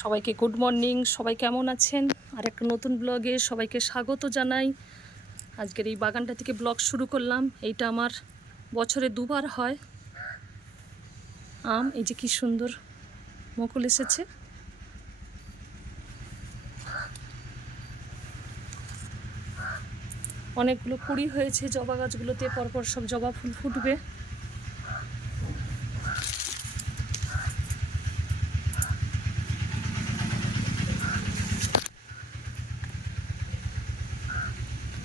সবাইকে good morning. সবাই কেমন আছেন? আর একটা নতুন ব্লগে সবাইকে স্বাগত জানাই। আজকের এই বাগানটা থেকে ব্লগ শুরু করলাম। এইটা আমার বছরে দুবার হয় আম। এই যে কি সুন্দর মুকুল এসেছে। অনেকগুলো কুড়ি হয়েছে জবা গাছগুলোতে, পরপর সব জবা ফুল ফুটবে।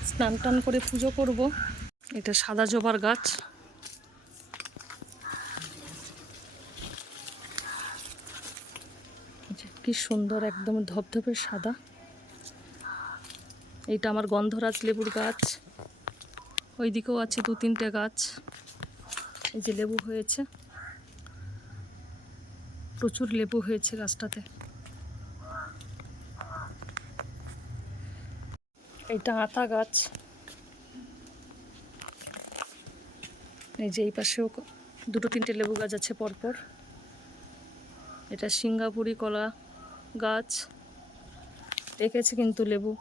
স্নান টান করে পুজো করব। এটা সাদা জবার গাছ। কি সুন্দর, একদম ধপধপে সাদা। এইটা আমার গন্ধরাজ লেবুর গাছ। ওই দিকেও আছে দু তিনটে গাছ। এই যে লেবু হয়েছে, প্রচুর লেবু হয়েছে গাছটাতে। এইটা আতা গাছ। এই যে এই পাশেও দুটো তিনটে লেবু গাছ আছে পরপর। এটা সিঙ্গাপুরি কলা গাছ, রেখেছে কিন্তু লেবু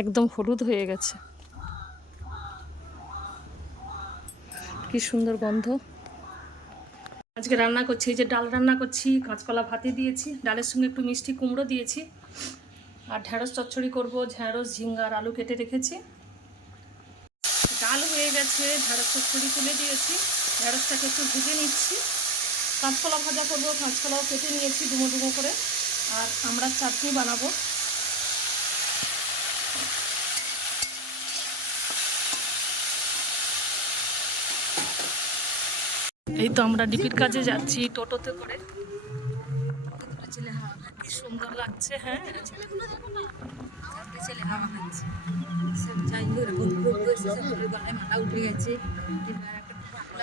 একদম হলুদ হয়ে গেছে। কি সুন্দর গন্ধ। আজকে রান্না করছি, এই যে ডাল রান্না করছি, কাঁচকলা ভাতে দিয়েছি, ডালের সঙ্গে একটু মিষ্টি কুমড়ো দিয়েছি, আর ঢ্যাঁড়স চচ্চড়ি করব। ঢ্যাঁড়স, ঝিঙ্গা আর আলু কেটে রেখেছি। ডাল হয়ে গেছে, ঢ্যাঁড়স চচ্চড়ি তুলে দিয়েছি। ঢ্যাঁড়সটাকে একটু ভেজে নিচ্ছি। কাঁচকলা ভাজা করবো, কাঁচকলাও কেটে নিয়েছি ডুমো ডুমো করে। আর আমরা চাটনি বানাবো। এই তো আমরা ডিপির কাজে যাচ্ছি টোটোতে করে। কি সুন্দর লাগছে। হ্যাঁ,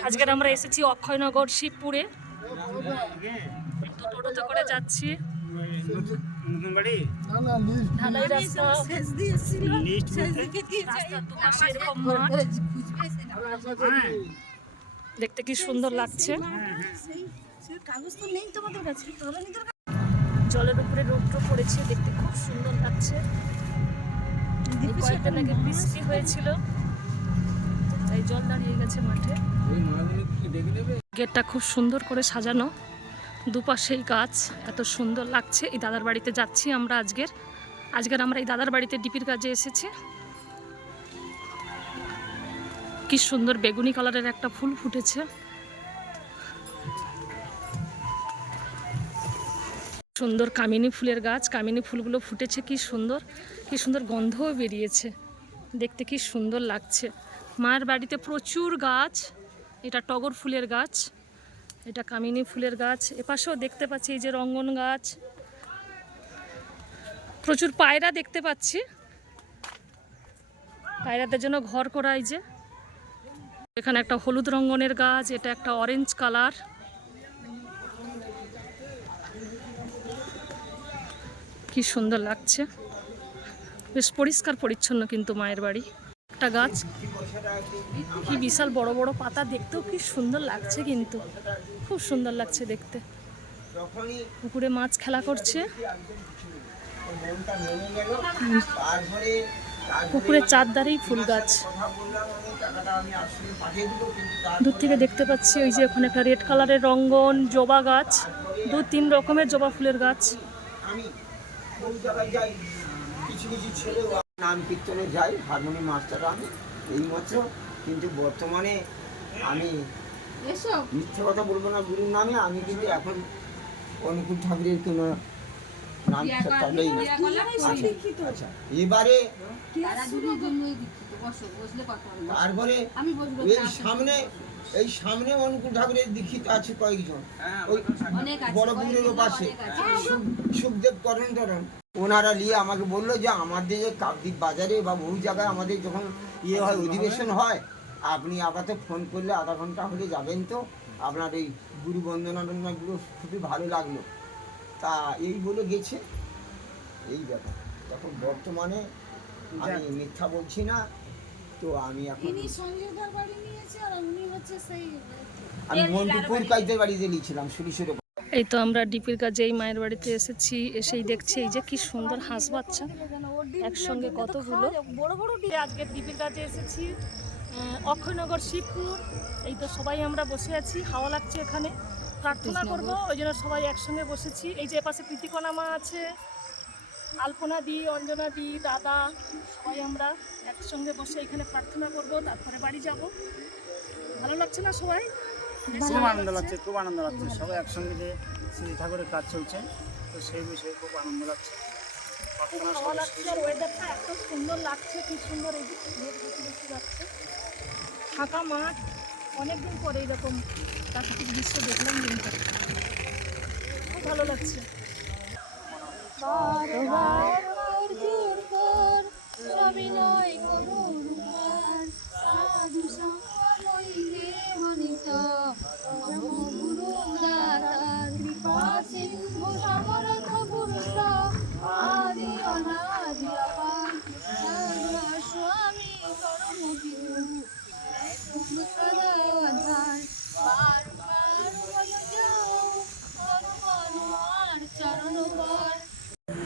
আজকের আমরা এসেছি অক্ষয়নগর শিবপুরে। তো টোটোতে করে যাচ্ছি। ঢালাই রাস্তা, রাস্তার দুপাশে এরকম মাঠ। দেখতে কি সুন্দর লাগছে। জলের উপরে রৌদ্র পড়েছে, দেখতে খুব সুন্দর লাগছে। কয়েকদিন আগে বৃষ্টি হয়েছিল, তাই জল দাঁড়িয়ে গেছে মাঠে। গেটটা খুব সুন্দর করে সাজানো, দুপাশেই গাছ, এত সুন্দর লাগছে। এই দাদার বাড়িতে যাচ্ছি আমরা আজকের আমরা এই দাদার বাড়িতে ডিপির কাজে এসেছি। কি সুন্দর বেগুনি কালারের একটা ফুল ফুটেছে। সুন্দর কামিনী ফুলের গাছ, কামিনী ফুলগুলো ফুটেছে কি সুন্দর, কি সুন্দর গন্ধও বেরিয়েছে। দেখতে কি সুন্দর লাগছে। মায়ের বাড়িতে প্রচুর গাছ। এটা টগর ফুলের গাছ, এটা কামিনী ফুলের গাছ। এপাশেও দেখতে পাচ্ছি এই যে রঙ্গন গাছ। প্রচুর পায়রা দেখতে পাচ্ছি, পায়রাদের জন্য ঘর করা। এই যে এখানে একটা হলুদ রঙ্গনের গাছ, এটা একটা অরেঞ্জ কালার। কি সুন্দর লাগছে, বেশ পরিষ্কার পরিচ্ছন্ন কিন্তু মায়ের বাড়ি। একটা গাছ, কি বিশাল বড় বড় পাতা, দেখতেও কি সুন্দর লাগছে, কিন্তু খুব সুন্দর লাগছে দেখতে। পুকুরে মাছ খেলা করছে। পুকুরের চারধারেই ফুল গাছ। দূর থেকে দেখতে পাচ্ছি ওই যে ওখানে একটা রেড কালারের রঙ্গন জবা গাছ, দু তিন রকমের জবা ফুলের গাছ। নাম কীর্তনে যাই, হারমোনিয়াম মাস্টার আমি এইমাত্র। কিন্তু বর্তমানে আমি মিথ্যে কথা বলবো না গুরুর নামে। আমি কিন্তু এখন অনুকূল ঠাকুরের কোনো নাম তাহলেই না। আচ্ছা, এবারে তারপরে এই সামনে অনুকূল ঠাকুরের দীক্ষিত আছে কয়েকজন, ওই বড় পুকুরের পাশে সুখদেব করণ ওনারা নিয়ে আমাকে বললো যে আমাদের কাকদ্বীপ বাজারে বা বহু জায়গায় আমাদের যখন হয় অধিবেশন হয়, আপনি আপাতত ফোন করলে আধা ঘন্টা হলে যাবেন। তো আপনার এই গুরু বন্দনাগুলো খুবই ভালো লাগলো। তা এই বলে গেছে এই ব্যাপার। তখন বর্তমানে আমি মিথ্যা বলছি না। তো আমি এখন আমি মন্টুপুর কাইদের বাড়িতে নিয়েছিলাম সুরি সুরে। এই তো আমরা ডিপির কাছে এই মায়ের বাড়িতে এসেছি, এসেই দেখছি এই যে কি সুন্দর হাঁস বাচ্চা একসঙ্গে কতগুলো। আজকে ডিপির কাছে এসেছি, অক্ষয়নগর শিবপুর। এই তো সবাই আমরা বসে আছি, হাওয়া লাগছে এখানে, প্রার্থনা করব ওই জন্য সবাই একসঙ্গে বসেছি। এই যে পাশে প্রীতিকণা মা আছে, আলপনা দি, অঞ্জনা দি, দাদা, সবাই আমরা একসঙ্গে বসে এখানে প্রার্থনা করব, তারপরে বাড়ি যাব। ভালো লাগছে না সবাই? খুব আনন্দ লাগছে, খুব আনন্দ লাগছে। সবাই একসঙ্গে যে শ্রী ঠাকুরের কাজ চলছে, তো সেই বিষয়ে খুব আনন্দ লাগছে। খুব ভালো লাগছে, আর ওয়েদারটা এত সুন্দর লাগছে, কি সুন্দর এই দেখতে যাচ্ছে, ফাঁকা মাঠ। অনেকদিন পরে এরকম প্রাকৃতিক দৃশ্য দেখলাম, দিনটা খুব ভালো লাগছে।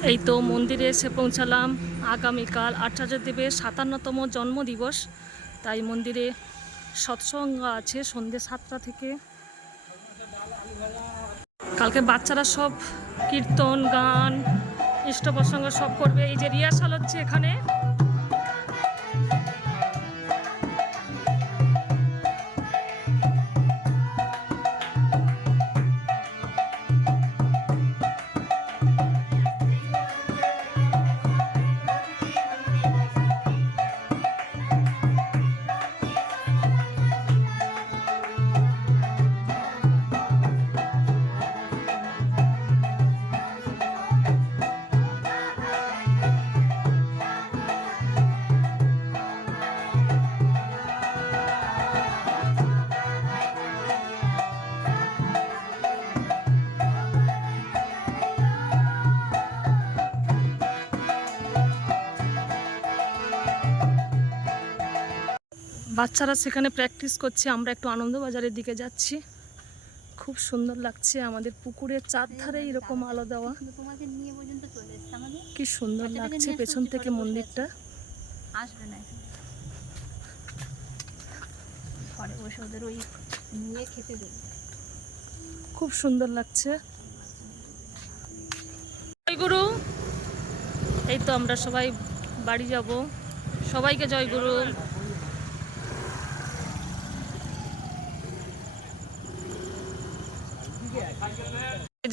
এই তো মন্দিরে এসে পৌঁছালাম। আগামীকাল আচার্যদেবের 57তম জন্মদিবস, তাই মন্দিরে সৎসঙ্গ আছে সন্ধ্যে 7টা থেকে। কালকে বাচ্চারা সব কীর্তন, গান, ইষ্ট প্রসঙ্গ সব করবে। এই যে রিহার্সাল হচ্ছে এখানে। বাচ্চারা সেখানে প্র্যাকটিস করছে, আমরা একটু আনন্দবাজারের দিকে যাচ্ছি। খুব সুন্দর লাগছে, আমাদের পুকুরের চারধারে এরকম আলো দেওয়া, কি সুন্দর লাগছে পেছন থেকে মন্দিরটা। খুব সুন্দর লাগছে। জয় গুরু। এই তো আমরা সবাই বাড়ি যাব, সবাইকে জয় গুরু।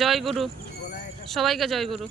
জয় গুরু, সবাইকে জয় গুরু।